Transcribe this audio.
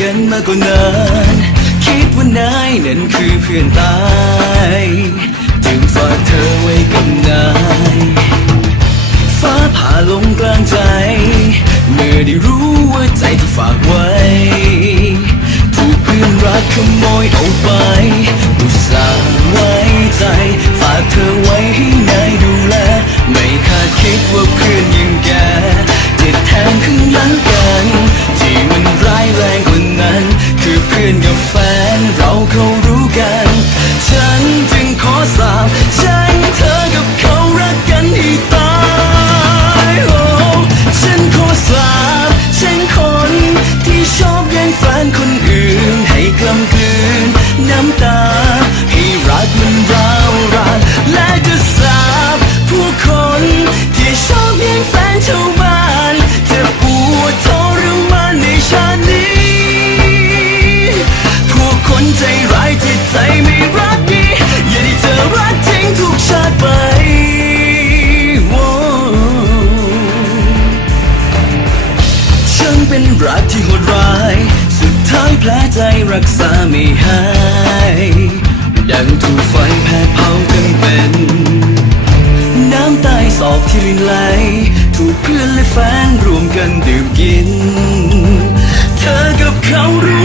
กันมาก่อนานานคิดว่านายนั้นคือเพื่อนตายจึงฝากเธอไว้กับนาย นฝันคนอื่นให้กลมกลืนน้ำตา รักษาไม่หาย ดังถูกไฟแผดเผาจนเป็น น้ำตายสอบที่รินไหล ถูกเพื่อนและแฟนรวมกันดื่มกิน เธอกับเขารู้